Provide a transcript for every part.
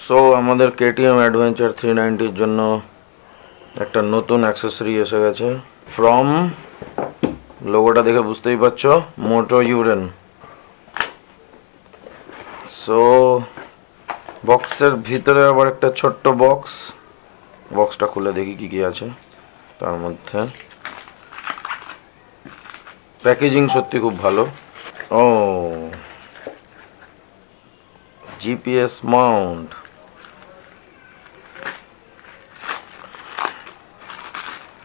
So আমাদের KTM adventure 390 জন্য একটা নতুন অ্যাক্সেসরি এসে গেছে ফ্রম লোগোটা দেখে বুঝতেই পারছো মোটো ইউরেন। সো বক্সের ভিতরে আবার একটা ছোট্ট বক্সটা খুলে দেখি কি কি আছে তার মধ্যে। প্যাকেজিং সত্যি খুব ভালো। ও জিপিএস মাউন্ট,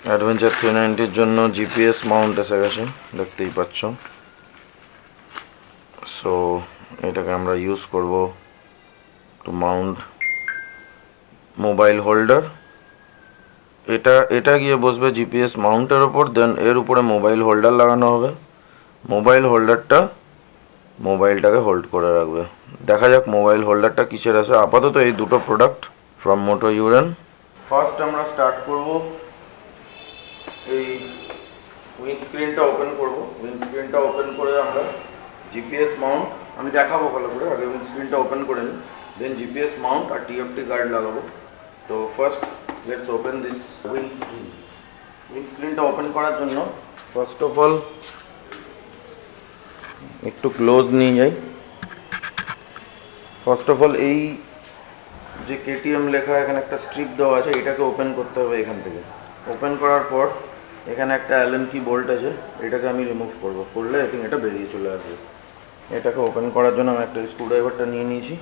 অ্যাডভেঞ্চার 390 জন্য জিপিএস মাউন্ট এসে গেছে, দেখতেই পাচ্ছ। সো এটাকে আমরা ইউজ করব টু মাউন্ট মোবাইল হোল্ডার। এটা গিয়ে বসবে জিপিএস মাউন্টের ওপর, দেন এর উপরে মোবাইল হোল্ডার লাগানো হবে। মোবাইল হোল্ডারটা মোবাইলটাকে হোল্ড করে রাখবে। দেখা যাক মোবাইল হোল্ডারটা কিসের আছে। আপাতত এই দুটো প্রোডাক্ট ফ্রম মোটো ইউরেন। ফার্স্ট আমরা স্টার্ট করব, এই উইন্ডস্ক্রিনটা ওপেন করব। উইন্ডস্ক্রিনটা ওপেন করে আমরা জিপিএস মাউন্ট আমি দেখাবো ভালো করে। আগে উইন্ডস্ক্রিনটা ওপেন করে নিই, দেন জিপিএস মাউন্ট আর টিএফটি গার্ড লাগাবো। তো first let's open this windscreen. উইন্ডস্ক্রিনটা ওপেন করার জন্য ফার্স্ট অফ অল একটু ক্লোজ নিয়ে যাই। ফার্স্ট অফ অল এই যে কেটিএম লেখা এখানে একটা স্ট্রিপ দেওয়া আছে, এটাকে ওপেন করতে হবে। এখান থেকে ওপেন করার পর এখানে একটা অ্যালেন কি বোল্ট আছে, এটাকে আমি রিমুভ করবো। করলে আই থিঙ্ক এটা বেরিয়ে চলে আসবে। এটাকে ওপেন করার জন্য আমি একটা স্ক্রুড্রাইভারটা নিয়ে নিয়েছি,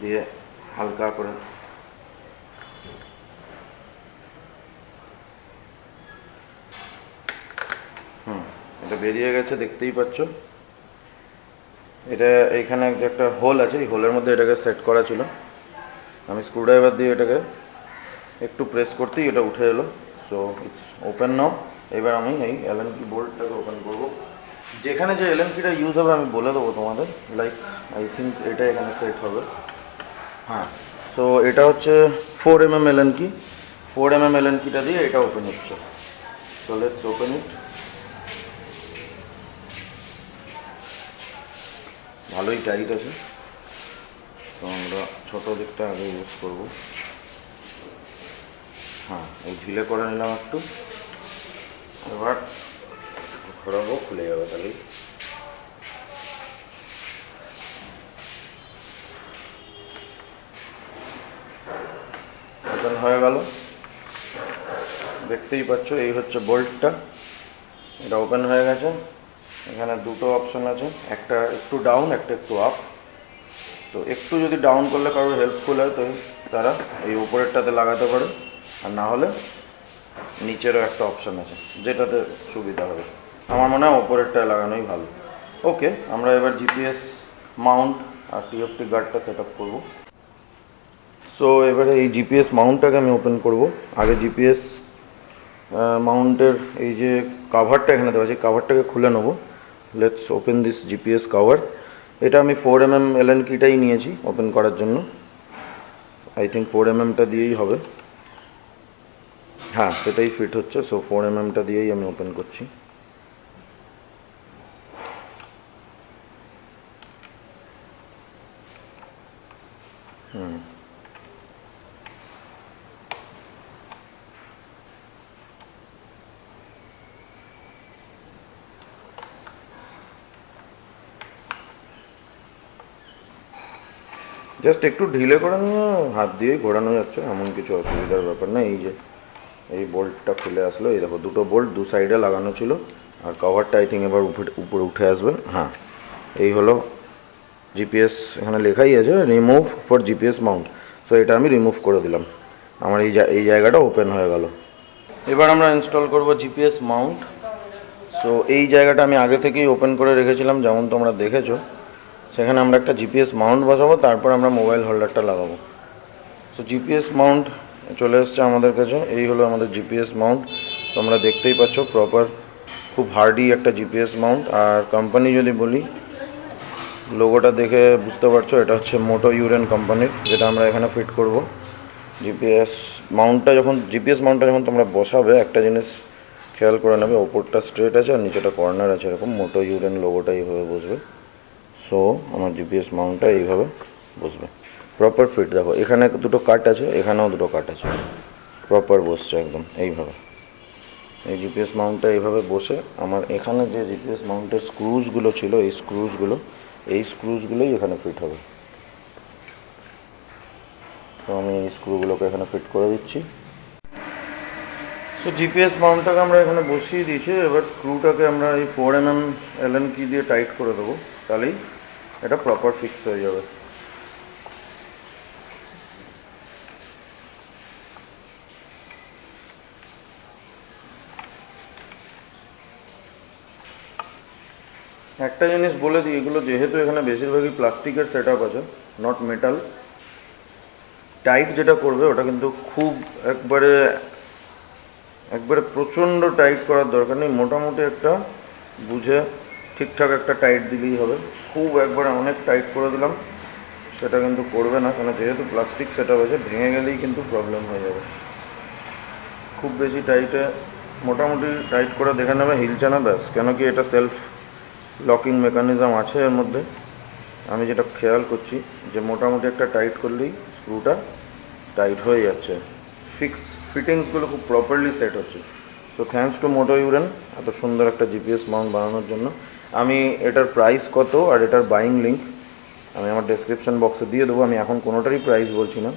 দিয়ে হালকা করে এটা বেরিয়ে গেছে, দেখতেই পাচ্ছ। এটা এখানে যে একটা হোল আছে, এই হোলের মধ্যে এটাকে সেট করা ছিল। আমি স্ক্রুড্রাইভার দিয়ে এটাকে একটু প্রেস করতেই এটা উঠে এলো। সো ইটস ওপেন নাও। এবার আমি এই অ্যালেন কি বোল্টটাকে ওপেন করবো। যেখানে যে অ্যালেন কিটা ইউজ হবে আমি বলে দেবো তোমাদের। লাইক আই থিঙ্ক এটা এখানে সেট হবে। হ্যাঁ, সো এটা হচ্ছে 4mm অ্যালেন কি। 4mm অ্যালেন কিটা দিয়ে এটা ওপেন হচ্ছে। So let's open it. ভালোই টাইট আছে, তো আমরা ছোটো দিকটা আগে ইউজ করবো। হ্যাঁ, এই ঢিলে করে নিলাম একটু। এবার ঘোরাবো, খুলে যাবে তাহলেই। ওপেন হয়ে গেল, দেখতেই পাচ্ছ। এই হচ্ছে বোল্টটা, এটা ওপেন হয়ে গেছে। এখানে দুটো অপশন আছে, একটা একটু ডাউন, একটা একটু আপ। তো একটু যদি ডাউন করলে কারোর হেল্পফুল হয় তো তারা এই উপরেরটাতে লাগাতে পারে, আর না হলে নিচেরও একটা অপশান আছে যেটাতে সুবিধা হবে। আমার মনে হয় ওপরেরটায় লাগানোই ভালো। ওকে, আমরা এবার জিপিএস মাউন্ট আর টিএফটি গার্ডটা সেট আপ করবো। সো এবারে এই জিপিএস মাউন্টটাকে আমি ওপেন করব। আগে জিপিএস মাউন্টের এই যে কাভারটা এখানে দেওয়া আছে, কাভারটাকে খুলে নেবো। Let's open this GPS cover. এটা আমি 4mm অ্যালেন কিটাই নিয়েছি ওপেন করার জন্য। আই থিঙ্ক 4mmটা দিয়েই হবে। হ্যাঁ, সেটাই ফিট হচ্ছে। সো 4mmটা দিয়েই আমি ওপেন করছি। জাস্ট একটু ঢিলে করে নিয়ে হাত দিয়েই ঘোরানো যাচ্ছে, এমন কিছু অসুবিধার ব্যাপার না। এই যে এই বোল্টটা খুলে আসলো, এই দেখো দুটো বোল্ট দু সাইডে লাগানো ছিল, আর কভারটা আই থিঙ্ক এবার উপরে উঠে আসবে। হ্যাঁ, এই হলো জিপিএস। এখানে লেখাই আছে remove for GPS Mount. So এটা আমি রিমুভ করে দিলাম। আমার এই জায়গাটা ওপেন হয়ে গেল। এবার আমরা ইনস্টল করব জিপিএস মাউন্ট। সো এই জায়গাটা আমি আগে থেকেই ওপেন করে রেখেছিলাম, যেমন তোমরা দেখেছো। সেখানে আমরা একটা জিপিএস মাউন্ট বসাবো, তারপর আমরা মোবাইল হোল্ডারটা লাগাবো। সো জিপিএস মাউন্ট চলে এসছে আমাদের কাছে। এই হলো আমাদের জিপিএস মাউন্ট। তোমরা দেখতেই পাচ্ছ প্রপার, খুব হার্ডি একটা জিপিএস মাউন্ট। আর কোম্পানি যদি বলি, লোগোটা দেখে বুঝতে পারছো এটা হচ্ছে মোটো ইউরেন কোম্পানির, যেটা আমরা এখানে ফিট করব। জিপিএস মাউন্টটা যখন তোমরা বসাবে, একটা জিনিস খেয়াল করে নেবে, ওপরটা স্ট্রেট আছে আর নিচেটা কর্নার আছে, এরকম মোটো ইউরেন লোগোটা এইভাবে বসবে। সো আমার জিপিএস মাউন্টটা এইভাবে বসবে। প্রপার ফিট দেখো, এখানে দুটো কাট আছে, এখানেও দুটো কাট আছে, প্রপার বসছে একদম এইভাবে। এই জিপিএস মাউন্টটা এইভাবে বসে আমার এখানে যে জিপিএস মাউন্টের স্ক্রুজগুলো ছিল, এই স্ক্রুজগুলোই এখানে ফিট হবে। তো আমি এই স্ক্রুগুলোকে এখানে ফিট করে দিচ্ছি। সো জিপিএস মাউন্টটাকে আমরা এখানে বসিয়ে দিয়েছি। এবার স্ক্রুটাকে আমরা এই 4mm অ্যালেন কি দিয়ে টাইট করে দেবো, তাহলেই এটা প্রপার ফিক্স হয়ে যাবে। একটা জিনিস বলে দিই, এগুলো যেহেতু এখানে বেশিরভাগই প্লাস্টিকের সেট আপ আছে, নট মেটাল, টাইট যেটা করবে ওটা কিন্তু খুব একবারে প্রচণ্ড টাইট করার দরকার নেই। মোটামুটি একটা বুঝে ঠিকঠাক একটা টাইট দিলেই হবে। খুব একবারে অনেক টাইট করে দিলাম সেটা কিন্তু করবে না, কারণ যেহেতু প্লাস্টিক সেট আপ আছে, ভেঙে গেলেই কিন্তু প্রবলেম হয়ে যাবে। খুব বেশি টাইটে মোটামুটি টাইট করে দেখে নেবে হিলছে না, ব্যাস। কেন কি এটা সেলফ লকিং মেকানিজম আছে এর মধ্যে। আমি যেটা খেয়াল করছি যে মোটামুটি একটা টাইট করলেই স্ক্রুটা টাইট হয়ে যাচ্ছে, ফিটিংসগুলো খুব প্রপারলি সেট হচ্ছে। তো থ্যাঙ্কস টু মোটো ইউরেন এত সুন্দর একটা জিপিএস মাউন্ট বানানোর জন্য। আমি এটার প্রাইস কত আর এটার বাইং লিঙ্ক আমি আমার ডেসক্রিপশন বক্সে দিয়ে দেবো। আমি এখন কোনোটারই প্রাইস বলছি না,